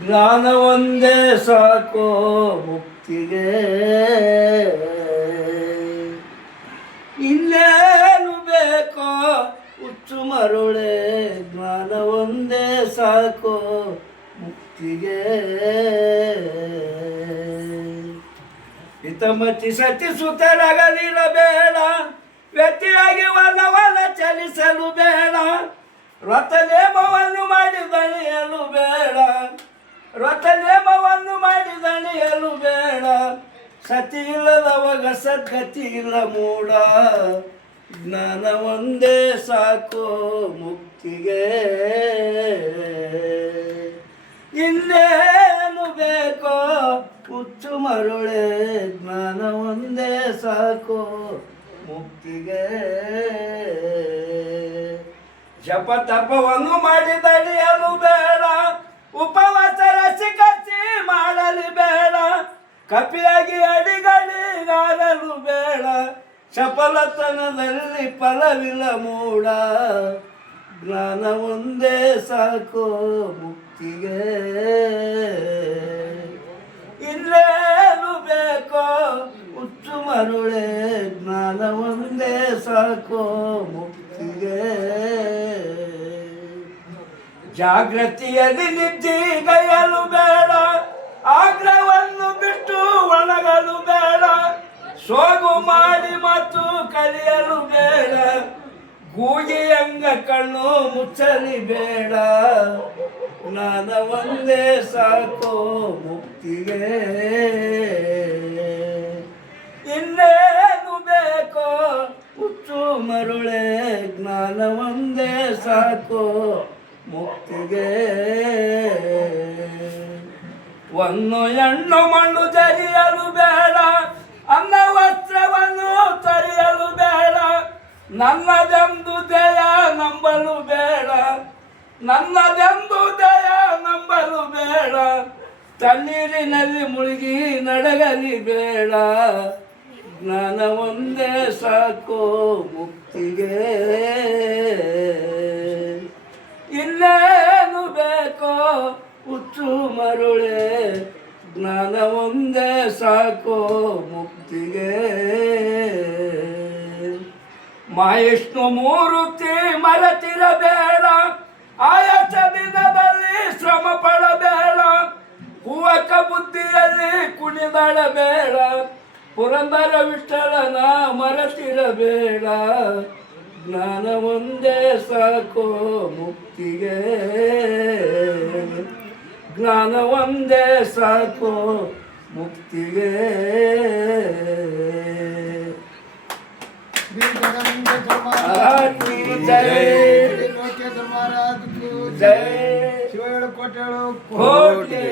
ಜ್ಞಾನ ಒಂದೇ ಸಾಕೋ ಮುಕ್ತಿಗೆ, ಇನ್ನೇನು ಬೇಕೋ ಹುಚ್ಚು ಮರುಳೆ. ಜ್ಞಾನ ಒಂದೇ ಸಾಕೋ ಮುಕ್ತಿಗೆ. ಹಿತಮತಿ ಸತಿಸುತ್ತರಗಲಿರಬೇಡ, ವ್ಯತಿಯಾಗಿ ವನವನ ಚಲಿಸಲು ಬೇಡ. ವ್ರತನೇಮವನ್ನು ಮಾಡಿ ದಣಿಯಲು ಬೇಡ, ವ್ರತನೇಮವನ್ನು ಮಾಡಿ ದಣಿಯಲು ಬೇಡ. ಸತಿ ಇಲ್ಲದವಾಗ ಸದ್ಗತಿ ಇಲ್ಲ ಮೂಢ. ಜ್ಞಾನ ಒಂದೇ ಸಾಕೋ ಮುಕ್ತಿಗೆ, ಇನ್ನೇನು ಬೇಕೋ ಹುಚ್ಚು ಮರುಳೆ. ಜ್ಞಾನ ಒಂದೇ ಸಾಕೋ ಮುಕ್ತಿಗೆ. ಜಪ ತಪವನ್ನು ಮಾಡಿ ದಣಿಯಲು ಬೇಡ, ಉಪವಾಸ ರಸಿಕಸಿ ಮಾಡಲು ಬೇಡ. ಕಪಿಯಾಗಿ ಅಡಿಗಳಿಗಾರಲು ಬೇಡ, ಚಪಲತನದಲ್ಲಿ ಫಲವಿಲ್ಲ ಮೂಢ. ಜ್ಞಾನ ಒಂದೇ ಸಾಕೋ ಮುಕ್ತಿಗೆ, ಇನ್ನೇನು ಬೇಕೋ ಹುಚ್ಚು ಮರುಳೆ. ಜ್ಞಾನ ಒಂದೇ ಸಾಕೋ ಮುಕ್ತಿಗೆ. ಜಾಗೃತಿಯಲ್ಲಿ ನಿದ್ದಿಗೈಯಲು ಬೇಡ, ಆಗ್ರಹವನ್ನು ಬಿಟ್ಟು ಒಣಗಲು ಬೇಡ. ಸೋಗು ಮಾಡಿ ಮತ್ತು ಕಲಿಯಲು ಬೇಡ, ಗೂಗಿಯಂಗ ಕಣ್ಣು ಮುಚ್ಚಲಿ ಬೇಡ. ಜ್ಞಾನ ಒಂದೇ ಸಾಕೋ ಮುಕ್ತಿಗೆ, ಇನ್ನೇನು ಬೇಕೋ ಹುಚ್ಚು ಮರುಳೆ. ಜ್ಞಾನ ಒಂದೇ ಸಾಕೋ ಮುಕ್ತಿಗೆ. ಒಂದು ಹೆಣ್ಣು ಮಣ್ಣು ಜರಿಯಲು ಬೇಡ, ಅನ್ನ ವಸ್ತ್ರವನ್ನು ತರಿಯಲು ಬೇಡ. ನನ್ನದೆಂದು ದಯ ನಂಬಲು ಬೇಡ, ನನ್ನದೆಂದು ದಯ ನಂಬಲು ಬೇಡ. ತಣ್ಣೀರಿನಲ್ಲಿ ಮುಳುಗಿ ನಡಗಲಿ ಬೇಡ. ಜ್ಞಾನ ಒಂದೇ ಸಾಕೋ ಮುಕ್ತಿಗೆ, ಇನ್ನೇನು ಬೇಕೋ ಹುಚ್ಚು ಮರುಳೆ. ಜ್ಞಾನ ಒಂದೇ ಸಾಕೋ ಮುಕ್ತಿಗೆ. ಮಹಾವಿಷ್ಣು ಮೂರ್ತಿ ಮರೆತಿರಬೇಡ, ಆಯಾಸ ದಿನದಲ್ಲಿ ಶ್ರಮ ಪಡಬೇಡ. ಹೂವಕ ಬುದ್ಧಿಯಲ್ಲಿ ಕುಣಿದಾಡಬೇಡ, ಪುರಂದರ ವಿಠಲನ ಮರೆತಿರಬೇಡ. ಜ್ಞಾನ ಒಂದೇ ಸಾಕೋ ಮುಕ್ತಿಗೆ, ಜ್ಞಾನ ಒಂದೇ ಸಾಕೋ ಮುಕ್ತಿಗೆ. ಜಯ ಜಯ ಶಿವ 7 ಕೋಟಿ